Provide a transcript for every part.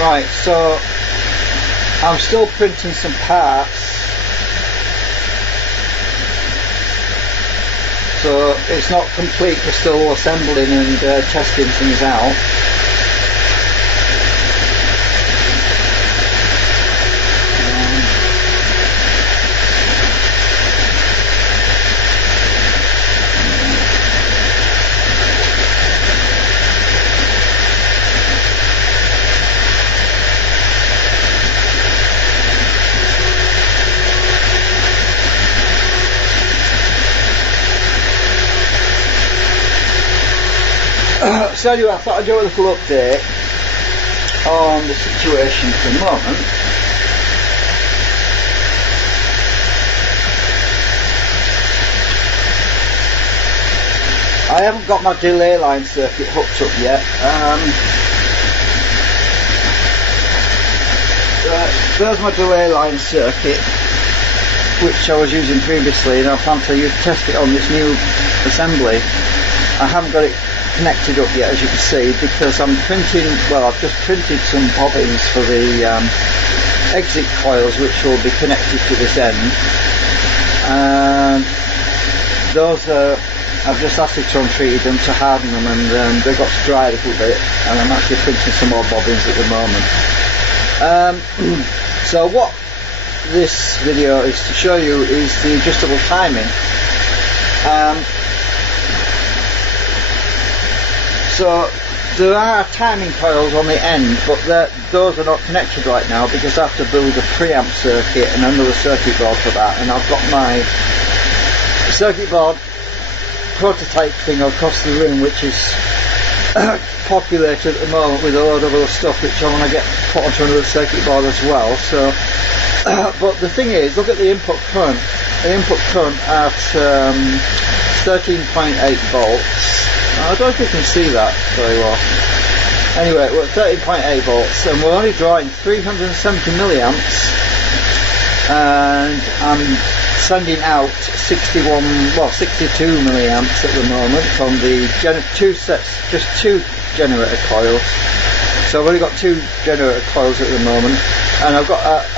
Right, so I'm still printing some parts, so it's not complete, we're still assembling and testing things out. So anyway, I thought I'd do a little update on the situation for the moment. I haven't got my delay line circuit hooked up yet. There's my delay line circuit, which I was using previously, and I plan to test it on this new assembly. I haven't got it connected up yet, as you can see, because I'm printing, well, I've just printed some bobbins for the exit coils, which will be connected to this end, and those are, I've just acetone treated them to harden them, and they got to dry a little bit, and I'm actually printing some more bobbins at the moment. So what this video is to show you is the adjustable timing. So there are timing coils on the end, but those are not connected right now because I have to build a preamp circuit and another circuit board for that, and I've got my circuit board prototype thing across the room, which is populated at the moment with a load of other stuff which I want to get put onto another circuit board as well. So but the thing is, look at the input current. The input current at 13.8 volts. I don't know if you can see that very well. Anyway, we're at 13.8 volts and we're only drawing 370 milliamps, and I'm sending out 62 milliamps at the moment from the just two generator coils. So I've only got two generator coils at the moment, and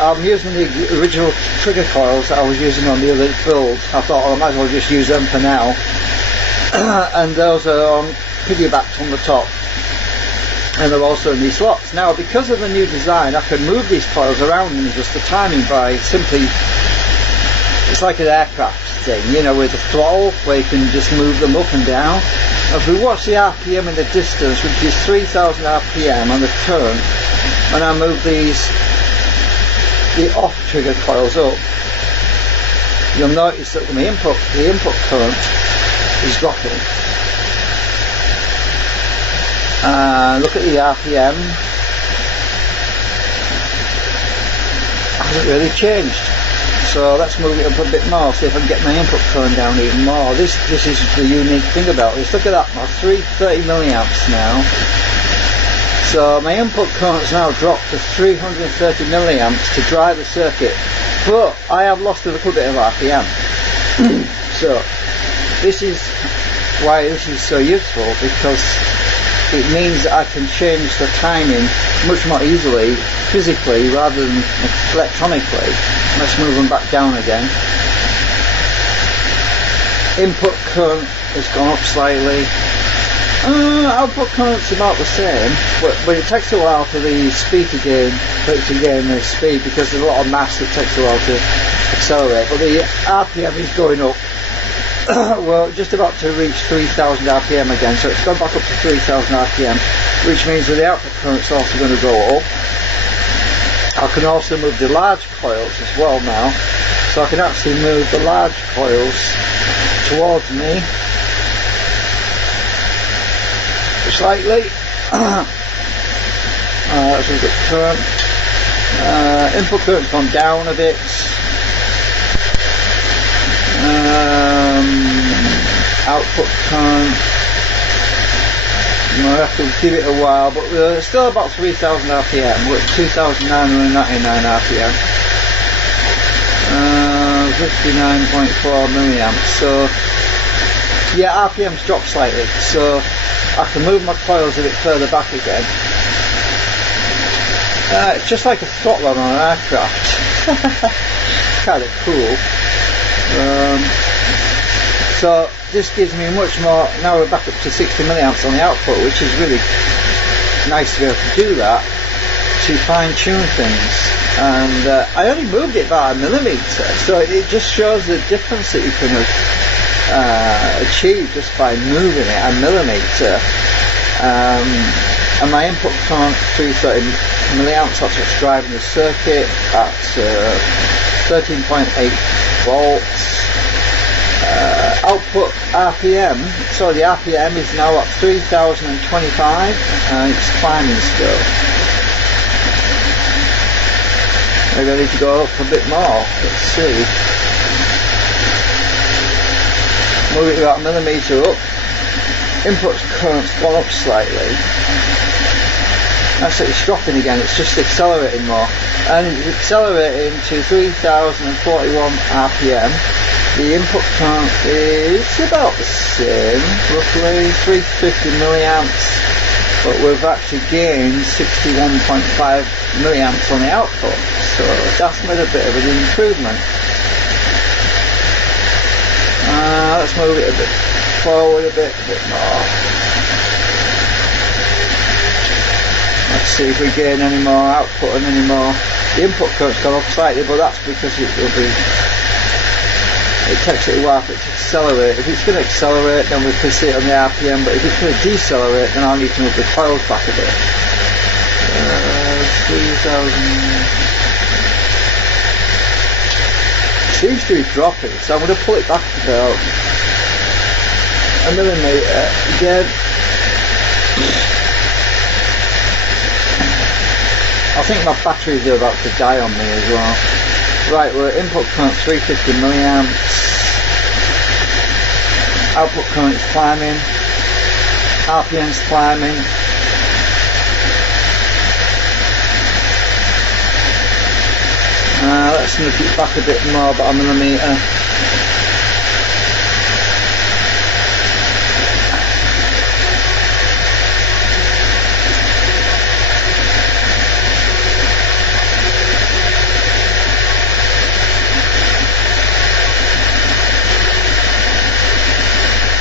I'm using the original trigger coils that I was using on the other builds. I thought, I might as well just use them for now. And those are piggybacked on the top, and they're also in these slots. Now, because of the new design, I can move these coils around and adjust the timing by simply, it's like an aircraft thing, you know, with a throttle where you can just move them up and down. If we watch the RPM in the distance, which is 3000 RPM on the current, when I move the off trigger coils up, you'll notice that the input current is dropping. Look at the RPM, hasn't really changed. So let's move it up a bit more, see if I can get my input current down even more. This is the unique thing about this. Look at that, my 330 milliamps now. So my input current's now dropped to 330 milliamps to drive the circuit, but I have lost a little bit of RPM. So this is why this is so useful, because it means that I can change the timing much more easily, physically rather than electronically. Let's move them back down again. Input current has gone up slightly. Output current's about the same, but it takes a while for the speed to gain the speed, because there's a lot of mass that takes a while to accelerate. But the RPM is going up. We're just about to reach 3000 RPM again, so it's gone back up to 3000 RPM, which means that the output current's also going to go up. I can also move the large coils as well now, so I can actually move the large coils towards me slightly. Let's look at current. Input current's gone down a bit. Output current, I have to give it a while, but we're still about 3000 RPM. We're at 2999 RPM. 59.4 milliamps. So yeah, RPM's dropped slightly, so I can move my coils a bit further back again. It's just like a throttle on an aircraft. Kind of cool. So this gives me much more. Now we're back up to 60 milliamps on the output, which is really nice to be able to do that, to fine tune things. And I only moved it by a millimetre, so it just shows the difference that you can achieve just by moving it a millimetre. And my input current 330 milliamps, that's what's driving the circuit at 13.8 volts. Output RPM, so the RPM is now at 3025 and it's climbing still. Maybe I need to go up a bit more, let's see. Move it about a millimetre up. Input current's gone up slightly. Actually it's dropping again, it's just accelerating more. And it's accelerating to 3041 RPM. The input current is about the same, roughly 350 milliamps, but we've actually gained 61.5 milliamps on the output, so that's made a bit of an improvement. Let's move it a bit forward a bit more. Let's see if we gain any more output and any more. The input current's gone up slightly, but that's because it takes it a while for it to accelerate. If it's going to accelerate, then we can see it on the RPM, but if it's going to decelerate, then I'll need to move the coils back a bit. 3000. Seems to be dropping, so I'm going to pull it back about a millimetre again. I think my batteries are about to die on me as well. Right, we're at input current 350 milliamps. Output current is climbing. RPM's climbing. Let's move it back a bit more, about a millimetre.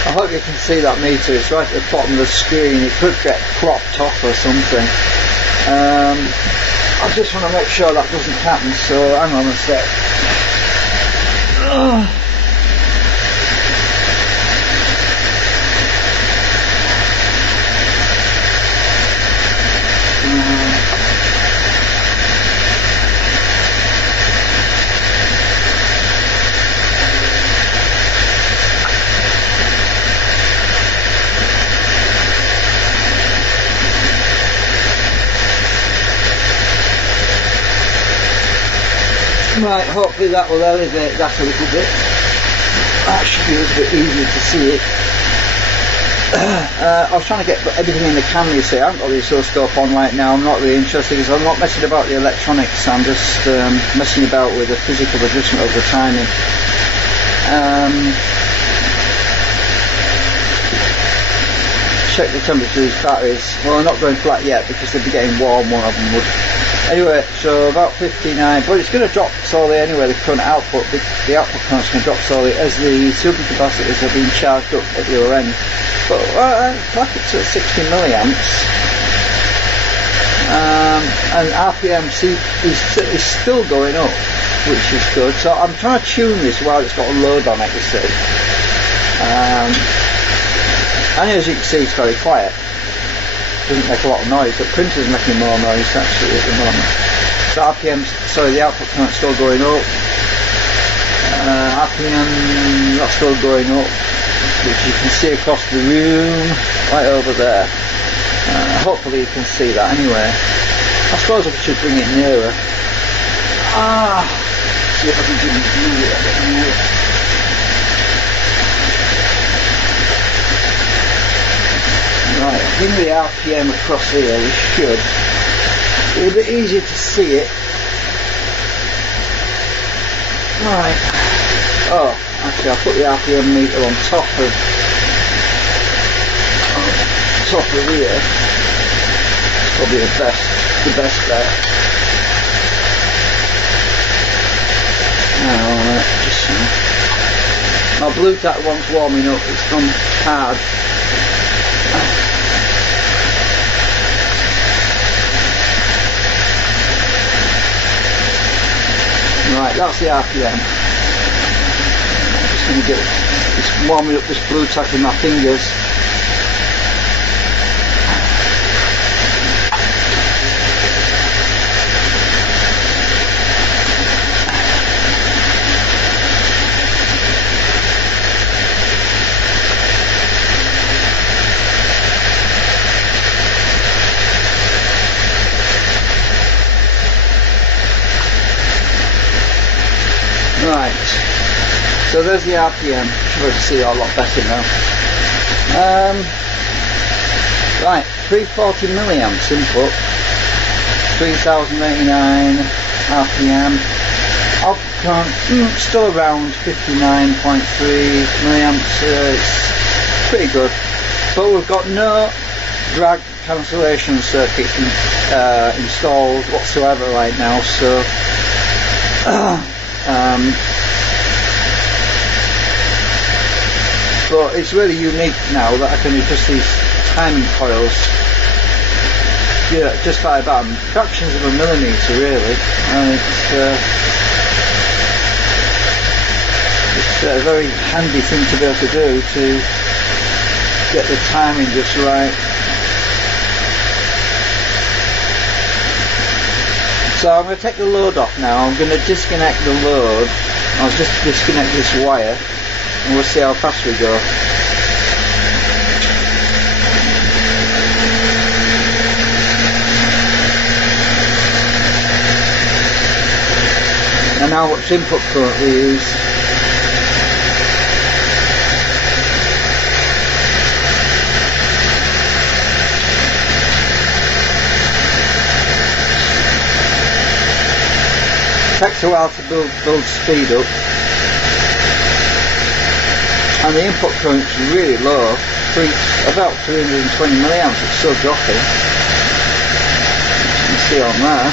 I hope you can see that meter, it's right at the bottom of the screen. It could get cropped off or something. I just want to make sure that doesn't happen, so hang on a sec. Right, hopefully that will elevate that a little bit. That should be a little bit easier to see it. I was trying to get everything in the camera, you see. I haven't got the oscilloscope on right now. I'm not really interested because I'm not messing about the electronics. I'm just messing about with the physical adjustment of the timing. Check the temperature of these batteries. Well, they're not going flat yet because they'll be getting warm, one of them would. Anyway, so about 59, but it's going to drop slowly anyway, the current output, the output current's going to drop slowly as the supercapacitors are being charged up at the other end. But back up to 60 milliamps, and RPM is still going up, which is good. So I'm trying to tune this while it's got a load on it, you see. And as you can see, it's very quiet. Doesn't make a lot of noise. The printer's making more noise actually at the moment. So the output current's still going up. RPM, that's still going up, which you can see across the room, right over there. Hopefully you can see that anyway. I suppose I should bring it nearer. See if I can move it a bit more. Right, bring the RPM across here, we should. It'll be a bit easier to see it. Right. Oh, actually I'll put the RPM meter on top of here. probably the best bet. Now, just my blue tack one's warming up. It's gone hard. Right, that's the RPM. I'm just going to get it's warming up this blue tack in my fingers. Right, so there's the RPM. Should be able to see a lot better now. Right, 340 milliamps input, 3089 RPM. Output current still around 59.3 milliamps. It's pretty good, but we've got no drag cancellation circuit installed whatsoever right now. So. But it's really unique now that I can adjust these timing coils, just by about fractions of a millimetre really, and it's a very handy thing to be able to do to get the timing just right. So I'm going to take the load off now. I'm going to disconnect the load. I'll just disconnect this wire and we'll see how fast we go. And now what's input currently is takes a while to build speed up, and the input current's really low, about 320 milliamps. It's still dropping, you can see on there.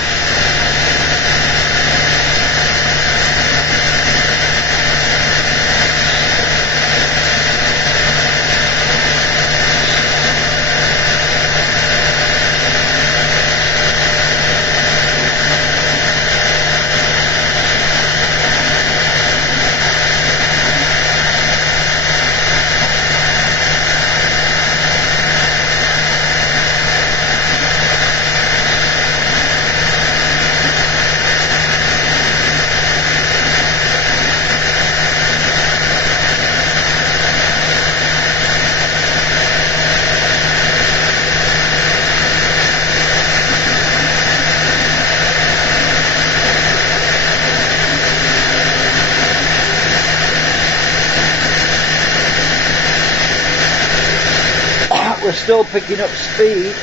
We're still picking up speed.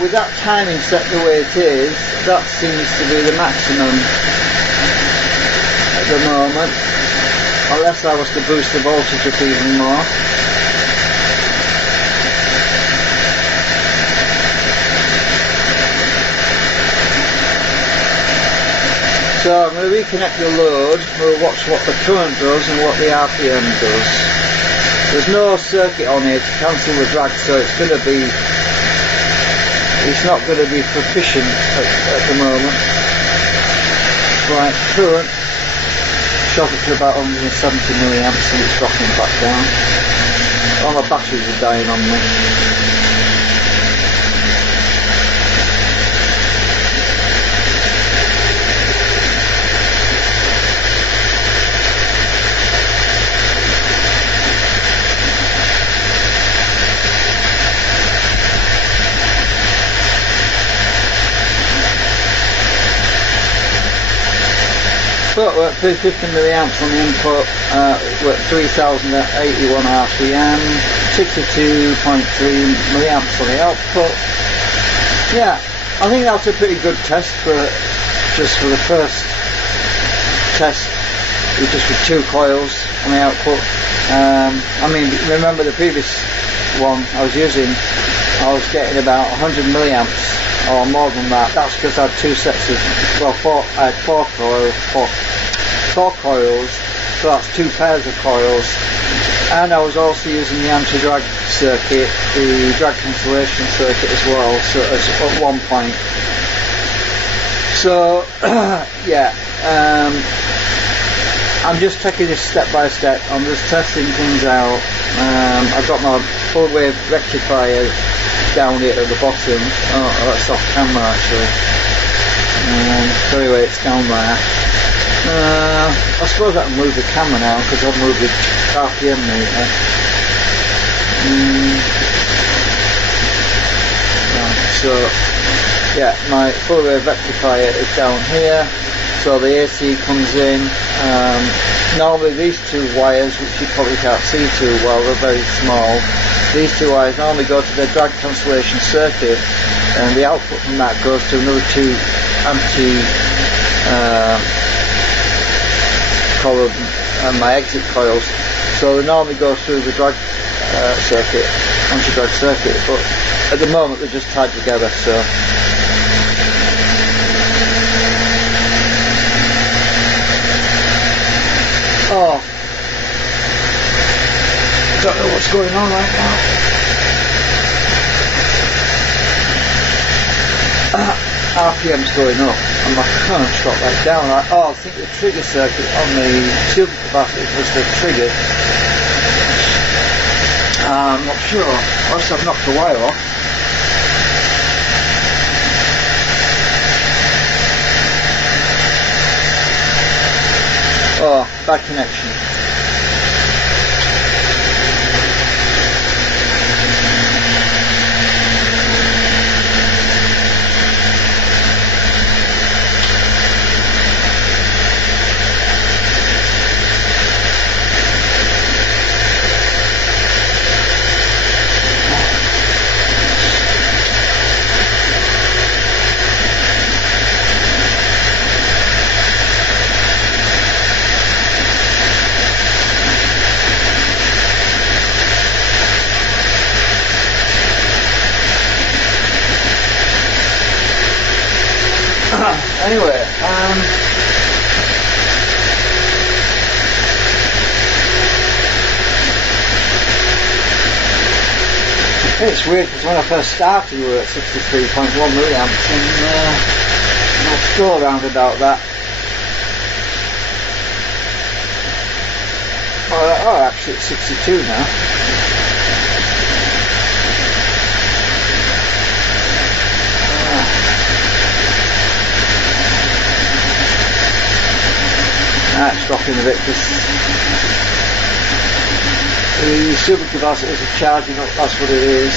with that timing set the way it is, that seems to be the maximum at the moment, unless I was to boost the voltage up even more. So I'm going to reconnect the load, we'll watch what the current does and what the RPM does. There's no circuit on here to cancel the drag, so it's not going to be proficient at the moment. Right, current shot it to about 170 milliamps and it's dropping back down. All my batteries are dying on me. But we're at 350 milliamps on the input, we're at 3081 RPM, 62.3 milliamps on the output. Yeah, I think that's a pretty good test just for the first test, just with 2 coils on the output. I mean, remember the previous one I was using, I was getting about 100 milliamps or more than that. That's because I had 2 sets of, well, I had 4 coils, so that's 2 pairs of coils, and I was also using the anti-drag circuit, the drag cancellation circuit as well, so at one point. So yeah, I'm just taking this step by step. I'm just testing things out. I've got my full wave rectifier down here at the bottom. Oh, that's off camera actually. So anyway, it's down there. I suppose I can move the camera now because I've moved the RPM meter. Right, so yeah, my full wave rectifier is down here, so the AC comes in. Normally these 2 wires, which you probably can't see too well, they're very small. These 2 wires normally go to the drag cancellation circuit, and the output from that goes to another 2 coil and my exit coils, so they normally go through the drag circuit, anti-drag circuit, but at the moment they're just tied together. So oh, don't know what's going on right now. RPM's going up and my current dropped back down. I think the trigger circuit on the super capacitor was the trigger. I'm not sure, unless I've knocked the wire off. Oh, bad connection. Anyway, it's weird because when I first started we were at 63.1 milliamps and we're still around about that. Oh, actually it's 62 now. It's dropping a bit because the super capacitors are charging up, that's what it is.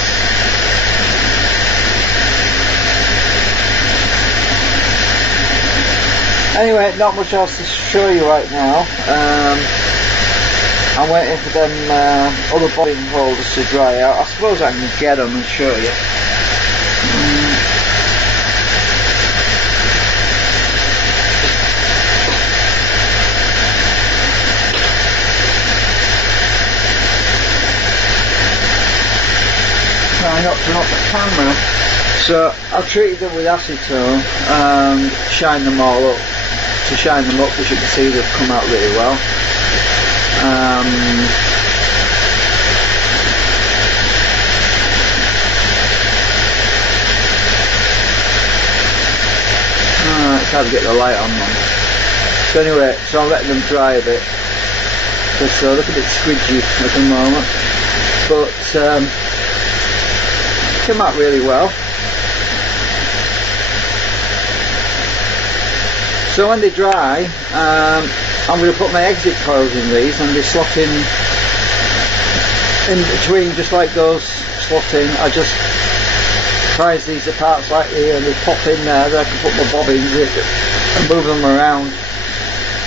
Anyway, not much else to show you right now. I'm waiting for them other bobbin holders to dry out. I suppose I can get them and show you. trying not to knock the camera. So I've treated them with acetone and shined them all up. To shine them up, as you can see, they've come out really well. It's hard to get the light on them. So anyway, so I'm letting them dry a bit. Because they look a bit squidgy at the moment. But come out really well. So when they dry, I'm going to put my exit coils in these, and they slot in between, just like those slot in. I just prise these apart slightly and they pop in there, then I can put my bobbins in and move them around.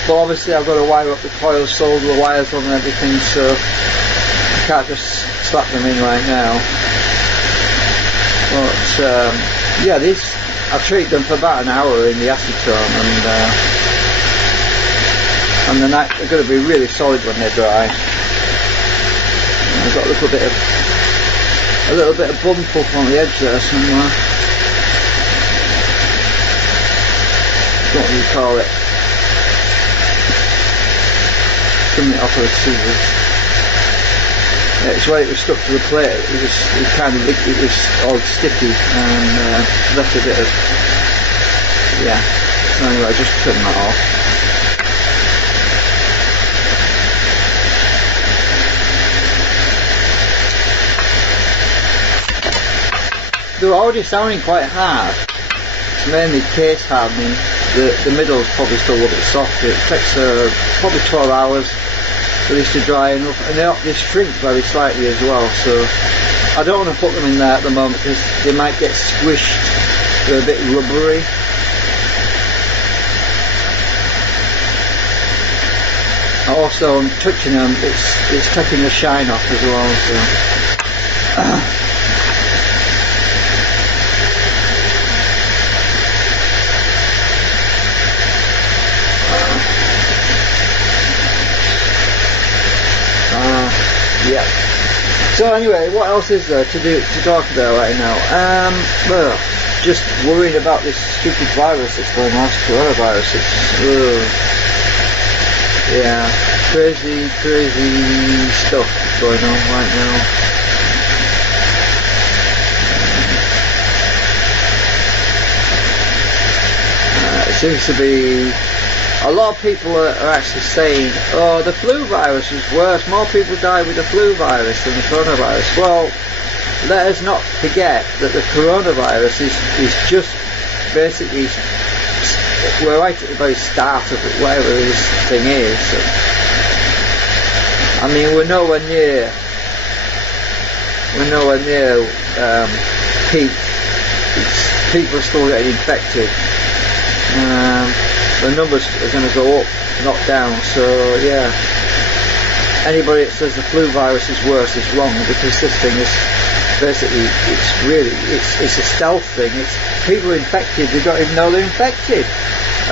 But obviously I've got to wire up the coils, solder the wires on and everything, so I can't just slap them in right now. But yeah, these I've treated them for about an hour in the acetone, and they're going to be really solid when they're dry. I've got a little bit of bump up on the edge there somewhere. What do you call it? Coming off of the scissors. Yeah, it's where it was stuck to the plate. It was all sticky and left a bit of, yeah. So anyway, just trim that off. They're already sounding quite hard. It's mainly case hardening. The middle's probably still a little bit soft. It takes probably 12 hours for these to dry enough, and they shrink very slightly as well, so I don't want to put them in there at the moment because they might get squished. They're a bit rubbery. Also, I'm touching them, it's taking the shine off as well, so yeah. So anyway, what else is there to talk about right now? Well, just worrying about this stupid virus that's going on, coronavirus. Yeah, crazy stuff going on right now. It seems to be. A lot of people are actually saying, oh, the flu virus is worse, more people die with the flu virus than the coronavirus. Well, let us not forget that the coronavirus is just basically, we're right at the very start of it, whatever this thing is. I mean, we're nowhere near peak. People are still getting infected. The numbers are going to go up, not down, so yeah. Anybody that says the flu virus is worse is wrong, because this thing is basically, it's a stealth thing. It's people are infected, they don't even know they're infected.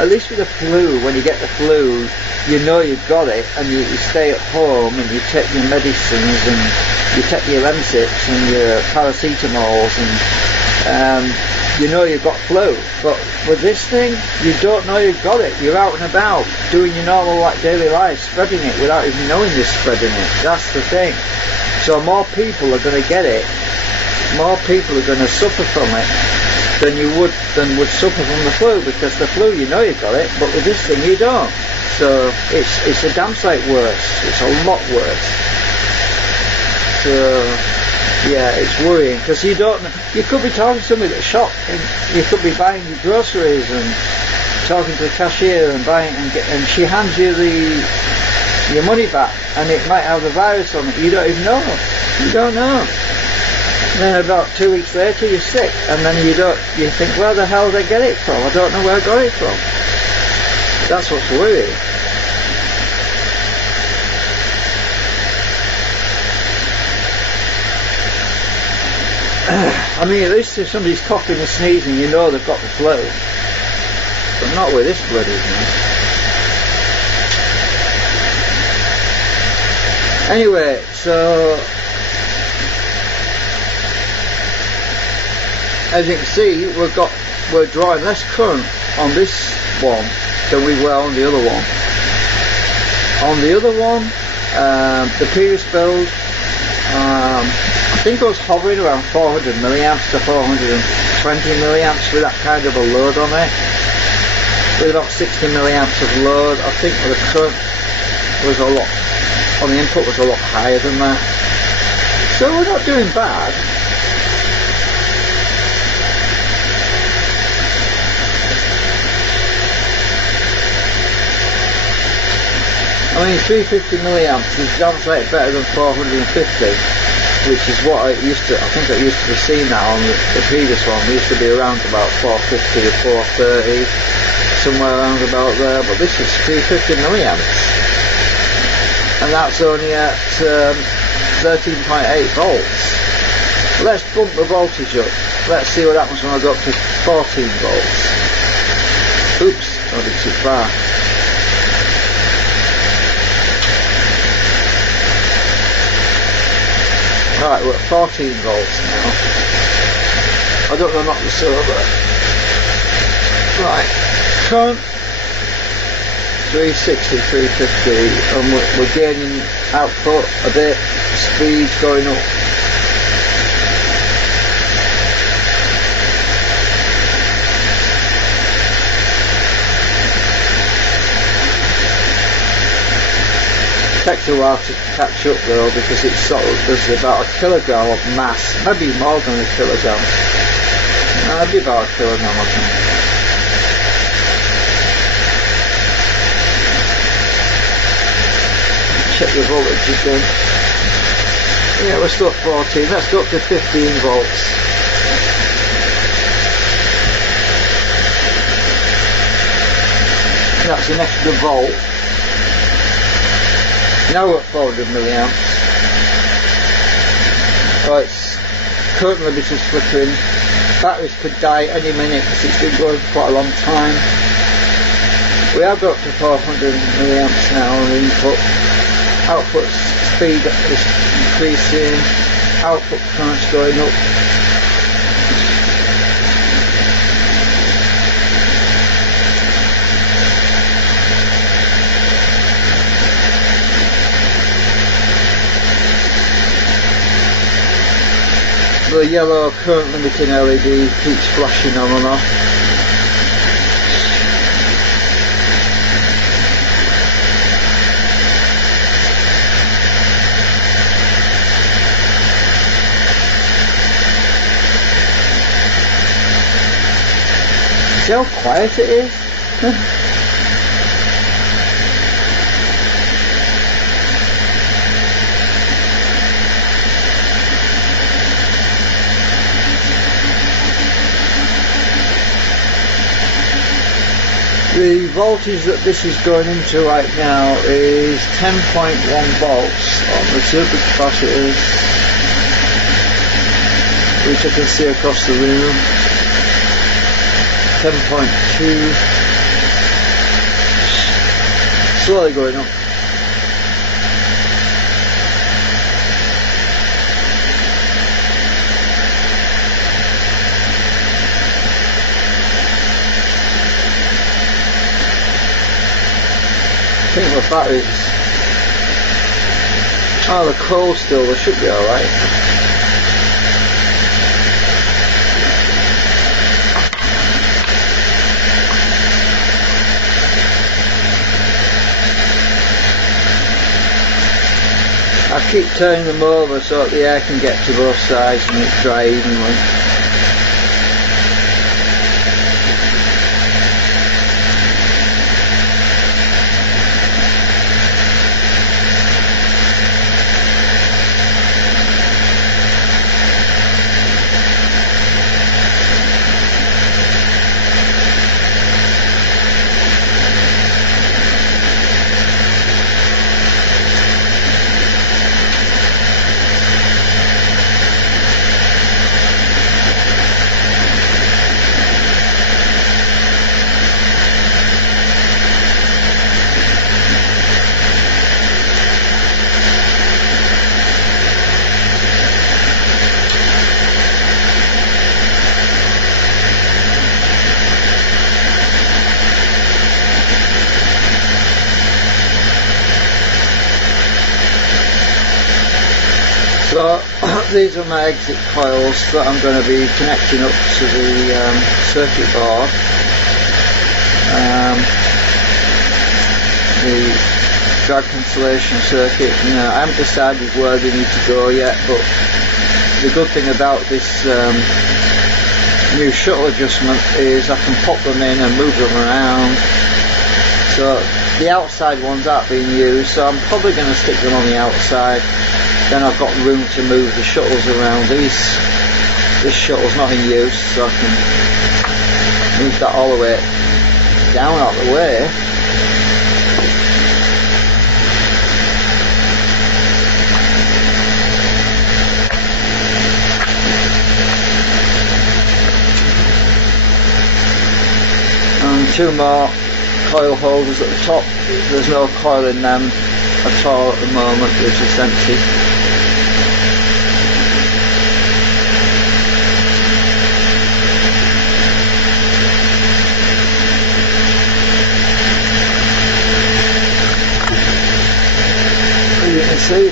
At least with the flu, when you get the flu, you know you've got it, and you stay at home and you take your medicines and you take your Lemsips and your paracetamols and you know you've got flu. But with this thing, you don't know you've got it. You're out and about doing your normal daily life, spreading it without even knowing you're spreading it. That's the thing. So more people are going to get it, more people are going to suffer from it than would suffer from the flu, because the flu, you know you've got it, but with this thing you don't. So it's a damn sight worse. It's a lot worse. So yeah, it's worrying, because you don't know. You could be talking to somebody at the shop, and you could be buying your groceries and talking to the cashier and buying, and she hands you your money back, and it might have the virus on it. You don't even know. You don't know. And then about 2 weeks later, you're sick, and then you think, where the hell did I get it from? I don't know where I got it from. That's what's worrying. I mean, at least if somebody's coughing and sneezing, you know they've got the flu. But not with this bloody thing. Anyway, so as you can see, we're drawing less current on this one than we were on the other one. On the other one, the previous build, I think I was hovering around 400 milliamps to 420 milliamps with that kind of a load on it. With about 60 milliamps of load, I think the current was a lot, on the input was a lot higher than that. So we're not doing bad. I mean, 350 milliamps is damn sight better than 450, which is what I think it used to be seen now on the previous one. We used to be around about 450 to 430, somewhere around about there, but this is 350 milliamps. And that's only at 13.8 volts. Let's bump the voltage up. Let's see what happens when I go up to 14 volts. Oops, I did too far. Right, we're at 14 volts now. I don't know, knock this over. Right, current 360, 350, and we're gaining output a bit, speed's going up. Takes a while to catch up though, because it's there's about a kilogram of mass, maybe more than a kilogram. Maybe about a kilogram, I think. Check the voltage again. Yeah, we're still at 14. Let's go up to 15 volts. That's an extra volt. Now we're at 400 milliamps. Oh, it's current limit is flickering. Batteries could die any minute because it's been going for quite a long time. We have got up to 400 milliamps now on input. Output speed is increasing. Output current's going up. The yellow current limiting LED keeps flashing on and off. See how quiet it is? The voltage that this is going into right now is 10.1 volts on the supercapacitors, which I can see across the room. 10.2, slowly going up. I think my batteries, oh, they're cold still, they should be alright. I keep turning them over so that the air can get to both sides and it dry evenly. these are my exit coils that I'm going to be connecting up to the circuit board. The drag cancellation circuit, I haven't decided where they need to go yet, but the good thing about this new shuttle adjustment is I can pop them in and move them around. So the outside ones aren't being used, so I'm probably going to stick them on the outside. Then I've got room to move the shuttles around. This shuttle's not in use, so I can move that all the way down out the way. And two more coil holders at the top. There's no coil in them at all at the moment, they're just empty. You can see.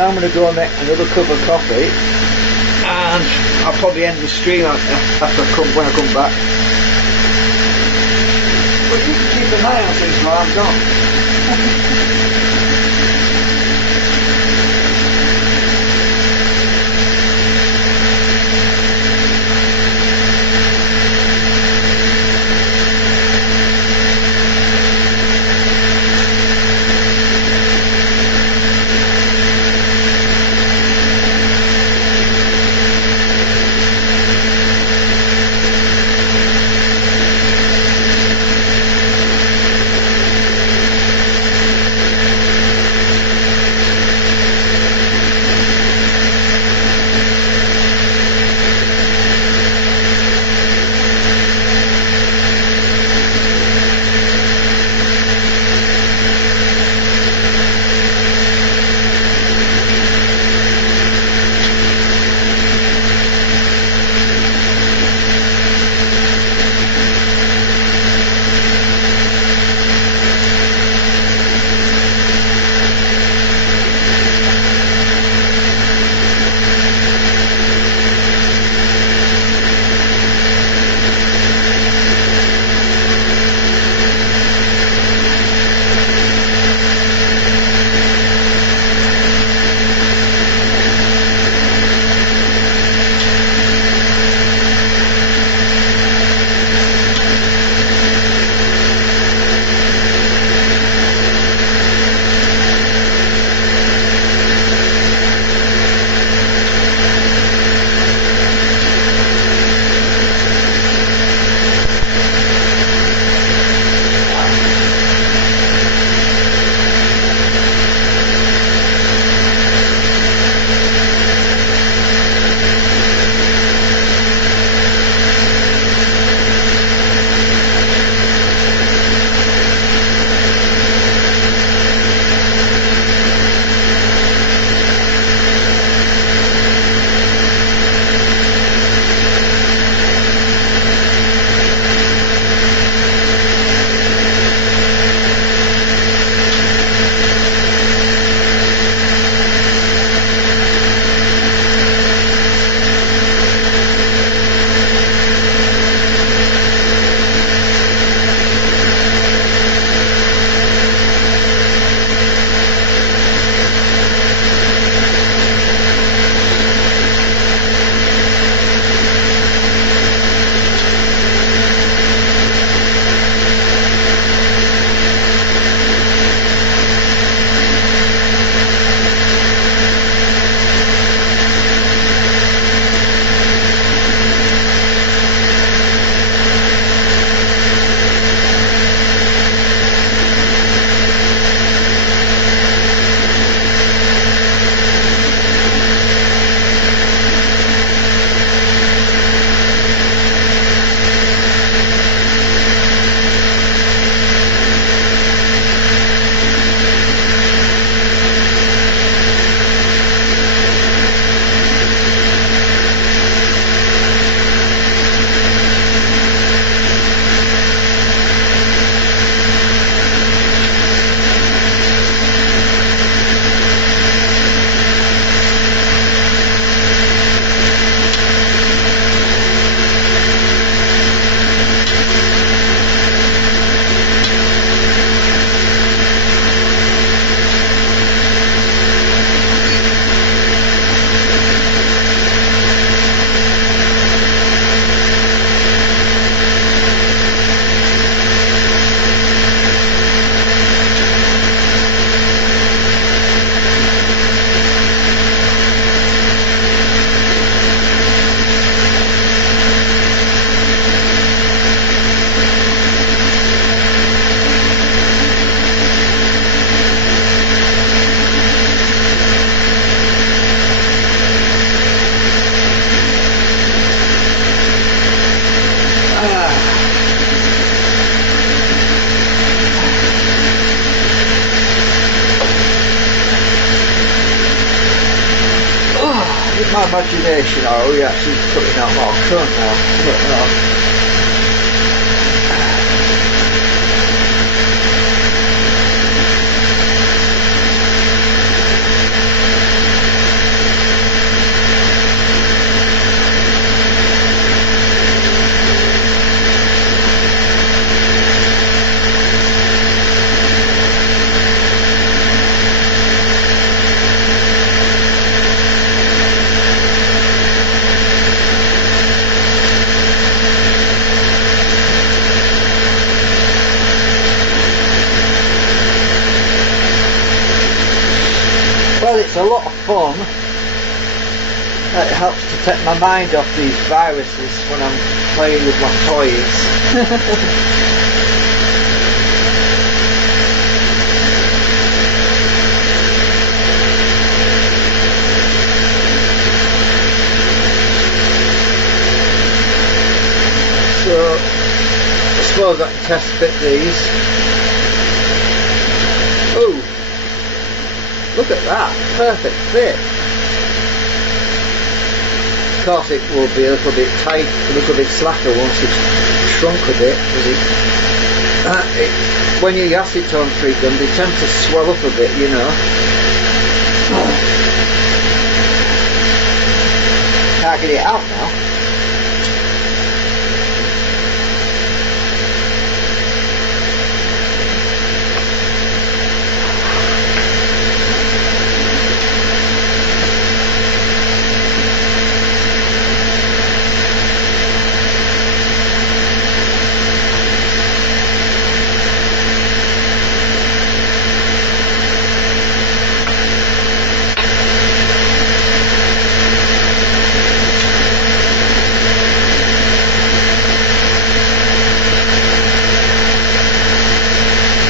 I'm going to go and make another cup of coffee, and I'll probably end the stream after when I come back. But you can keep an eye on things while I'm gone. my imagination, or are we actually putting out more current now? I don't know. Well, it's a lot of fun. It helps to take my mind off these viruses when I'm playing with my toys. So, I suppose I can test fit these. Oh! Look at that, perfect fit. Of course it will be a little bit tight, a little bit slacker once it's shrunk a bit, because when you acetone treat them, they tend to swell up a bit, you know. Can't get it out now.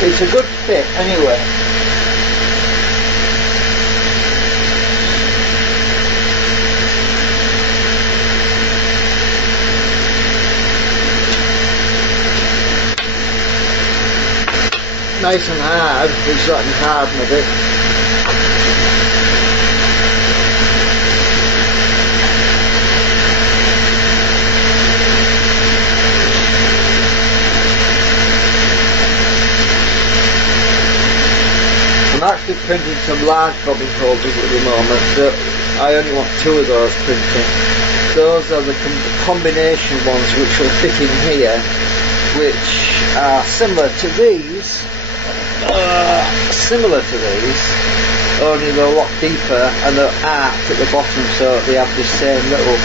It's a good fit anyway. Nice and hard, it's gotten hard a bit. I'm actually printing some large bobbin holders at the moment, but I only want 2 of those printing. Those are the combination ones which will fit in here, which are similar to these, only they're a lot deeper and they're arched at the bottom, so they have the same little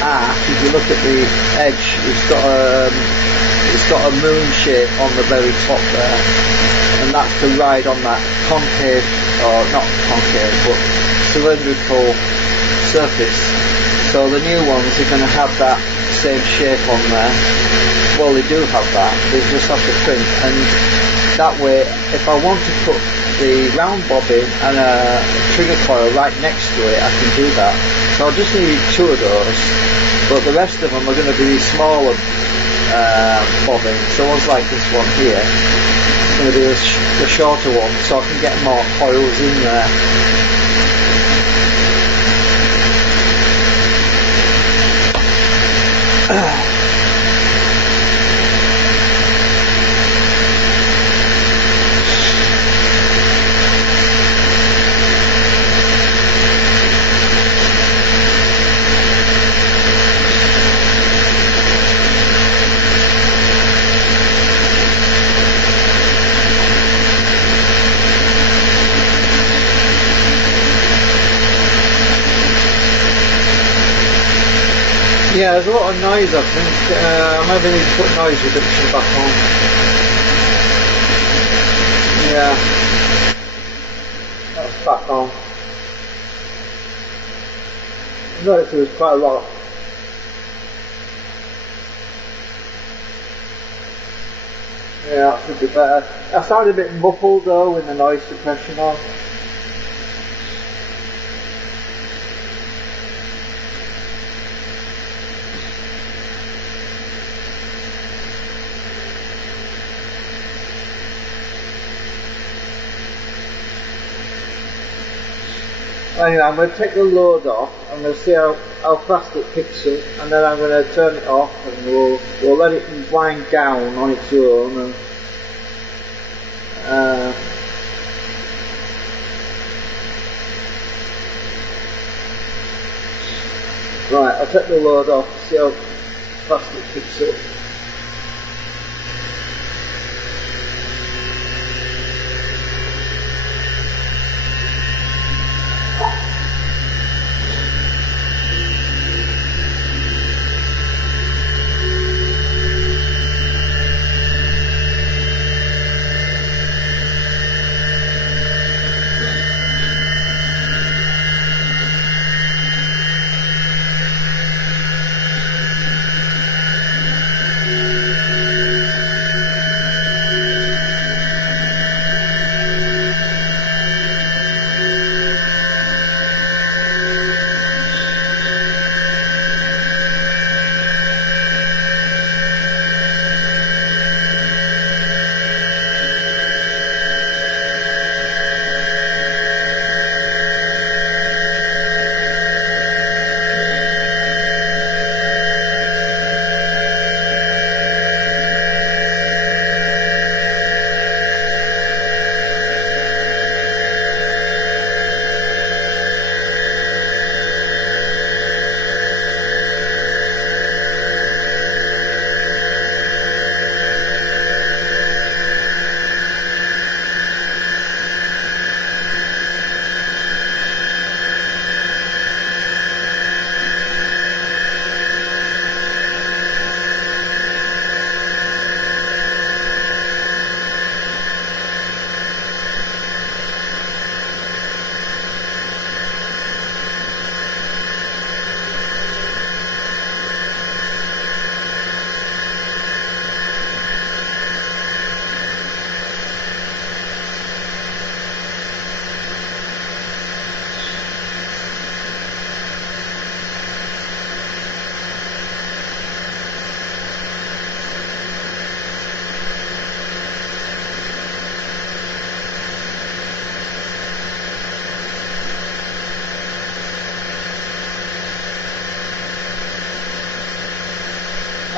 arc. If you look at the edge, it's got a moon shape on the very top there, and that's to ride on that concave, or not concave, but cylindrical surface. So the new ones are going to have that same shape on there. Well, they do have that, they just have to print, and that way, if I want to put the round bobbin and a trigger coil right next to it, I can do that. So I'll just need 2 of those, but the rest of them are going to be smaller bobbin. So one's like this one here, it's going to be the shorter one, so I can get more coils in there. Yeah, there's a lot of noise, I think. I maybe need to put noise reduction back on. Yeah. That's back on. I noticed there was quite a lot. Yeah, that should be better. I sound a bit muffled though with the noise suppression on. Anyway, I'm going to take the load off. I'm going to see how fast it picks up, and then I'm going to turn it off, and we'll let it wind down on its own. And, right, I'll take the load off, see how fast it picks up.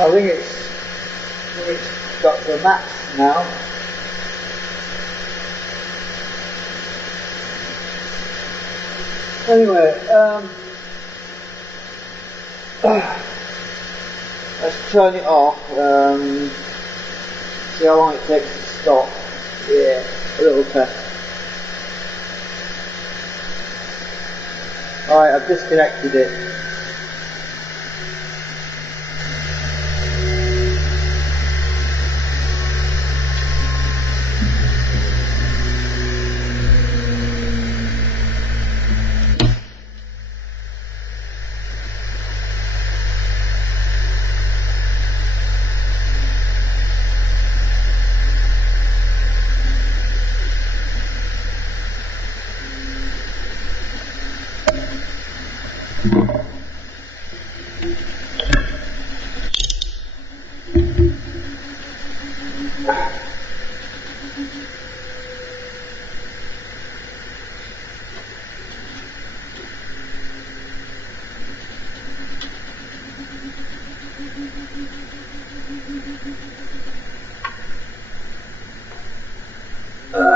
I think it's got the max now. Anyway, let's turn it off. See how long it takes to stop. Yeah, a little test. Alright, I've disconnected it.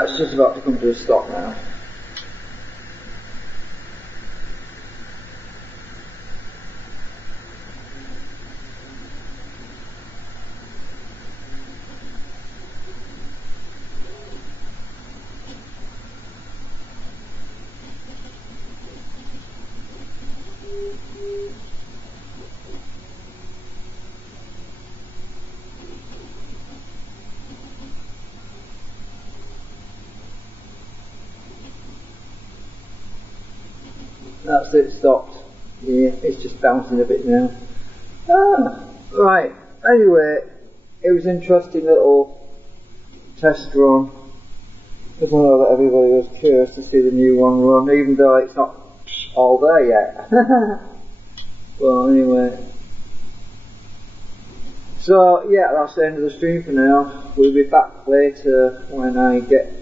It's just about to come to a stop now. That's it, stopped. Yeah, it's just bouncing a bit now. Right, anyway, it was an interesting little test run. Because I know that everybody was curious to see the new one run, even though it's not all there yet. Well, anyway. So, yeah, that's the end of the stream for now. We'll be back later when I get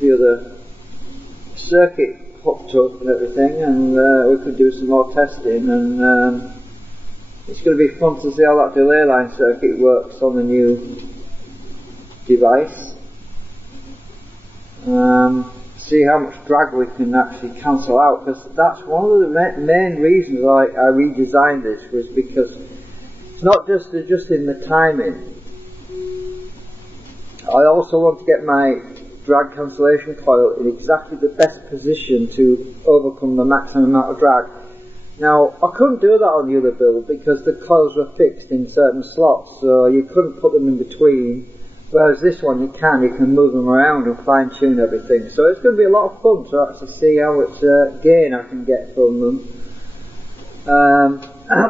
the other circuit hooked up and everything, and we could do some more testing, and it's going to be fun to see how that delay line circuit works on the new device. See how much drag we can actually cancel out, because that's one of the main reasons I redesigned this, was because it's not just adjusting the timing. I also want to get my drag cancellation coil in exactly the best position to overcome the maximum amount of drag. Now, I couldn't do that on the other build because the coils were fixed in certain slots, so you couldn't put them in between. Whereas this one you can move them around and fine tune everything. So it's going to be a lot of fun to actually see how much gain I can get from them.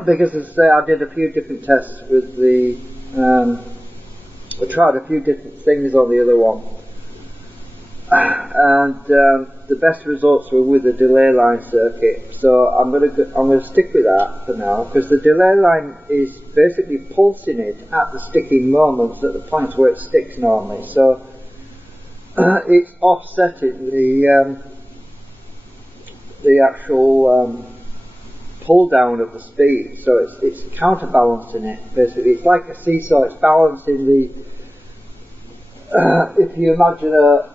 Because as I say, I did a few different tests with the, I tried a few different things on the other one. And the best results were with the delay line circuit. So I'm going to stick with that for now, because the delay line is basically pulsing it at the sticking moments, at the points where it sticks normally. So it's offsetting the actual pull down of the speed. So it's counterbalancing it. Basically, it's like a seesaw. It's balancing the. If you imagine a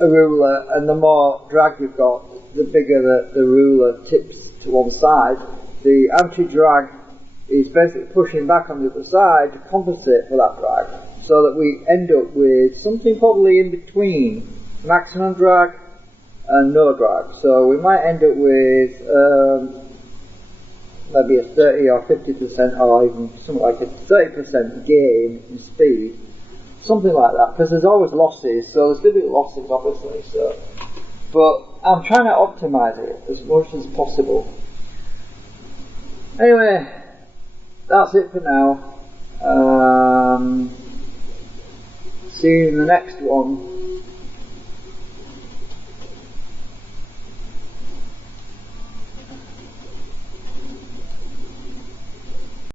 ruler, and the more drag you've got, the bigger the ruler tips to one side. The anti-drag is basically pushing back on the other side to compensate for that drag, so that we end up with something probably in between maximum drag and no drag. So we might end up with maybe a 30 or 50% or even something like a 30% gain in speed. Something like that, because there's always losses, so there's going to be losses obviously, so. But I'm trying to optimise it as much as possible. Anyway, that's it for now. See you in the next one.